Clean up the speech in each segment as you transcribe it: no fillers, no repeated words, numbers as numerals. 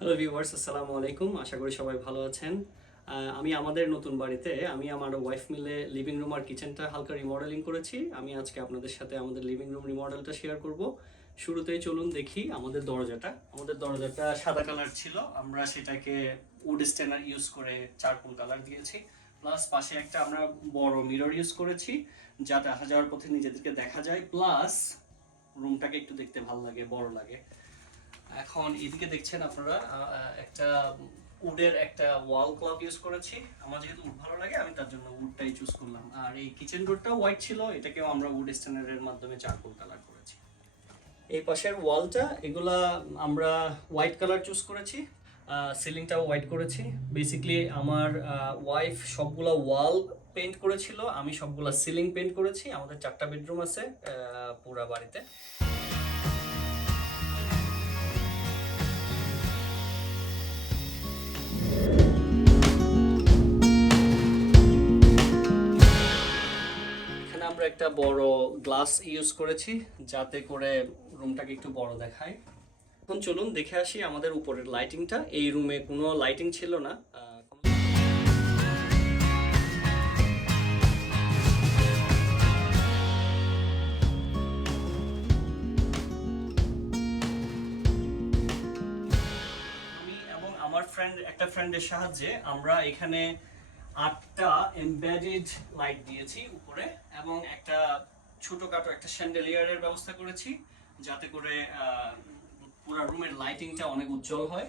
Hello viewers, আসসালামু আলাইকুম। আশা করি সবাই ভালো আছেন। আমি আমাদের নতুন বাড়িতে আমি আমার ওয়াইফ মিলে লিভিং রুম আর কিচেনটা হালকা রিমডেলিং করেছি। আমি আজকে আপনাদের সাথে আমাদের লিভিং রুম রিমডেলটা শেয়ার করব। শুরুতেই চলুন দেখি আমাদের দরজাটা। আমাদের দরজাটা সাদা কালার ছিল, আমরা সেটাকে উড স্টেনার ইউজ করে চারকোল কালার দিয়েছি। প্লাস পাশে একটা আমরা বড় মিরর ইউজ করেছি, যাতে আসা যাওয়ার পথে নিজেদেরকে দেখা যায়, প্লাস রুমটাকে একটু দেখতে ভালো লাগে, বড় লাগে। এখন এদিকে দেখছেন আপনারা একটা উডের একটা ওয়াল ক্লক ইউজ করেছি। আমার যেহেতু উড ভালো লাগে আমি তার জন্য উডটাই চুজ করলাম। আর এই কিচেন ডোরটাও হোয়াইট ছিল, এটাকেও আমরা উড স্টেনারের মাধ্যমে চারকোল কালার করেছি। এই পাশের ওয়ালটা এগুলা আমরা হোয়াইট কালার চুজ করেছি, সিলিংটাও হোয়াইট করেছি। বেসিক্যালি আমার ওয়াইফ সবগুলা ওয়াল পেইন্ট করেছিল, আমি সবগুলা সিলিং পেইন্ট করেছি। আমাদের 4টা বেডরুম আছে পুরা বাড়িতে। এখানে আমরা একটা বড় গ্লাস ইউজ করেছি, যাতে করে রুমটাকে একটু বড় দেখায়। এখন চলুন দেখে আসি আমাদের উপরের লাইটিংটা। এই রুমে কোনো লাইটিং ছিল না। আমি এবং আমার একটা ফ্রেন্ডের সাহায্যে আমরা এখানে 8টা এমবেডেড লাইট দিয়েছি উপরে, এবং একটা ছোটখাটো একটা শ্যান্ডেলিয়ারের ব্যবস্থা করেছি, যাতে করে পুরো রুমের লাইটিংটা অনেক উজ্জ্বল হয়।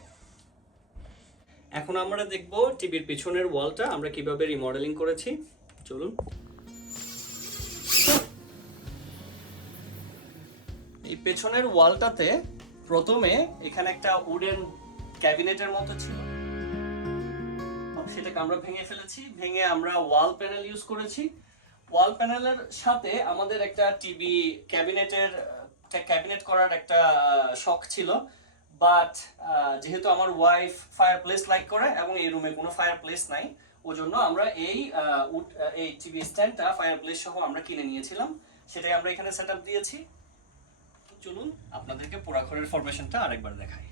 এখন আমরা দেখব টিভির পিছনের ওয়ালটা আমরা কিভাবে রিমডেলিং করেছি। চলুন। এই পেছনের ওয়ালটাতে প্রথমে এখানে একটা উডেন ক্যাবিনেটের মতো ছিল, সেটাকে আমরা ভেঙে ফেলেছি। ভেঙে আমরা ওয়াল প্যানেল ইউজ করেছি। ওয়াল প্যানেলের সাথে আমাদের একটা টিভি ক্যাবিনেট করার একটা শখ ছিল, বাট যেহেতু আমার ওয়াইফ ফায়ার প্লেস লাইক করে এবং এই রুমে কোনো ফায়ার প্লেস নাই, ওজন্য আমরা এই টিভি স্ট্যান্ডটা ফায়ার প্লেস সহ আমরা কিনে নিয়েছিলাম। সেটাই আমরা এখানে সেট আপ দিয়েছি। চলুন আপনাদেরকে পোড়াঘরের ফরমেশনটা আরেকবার দেখাই।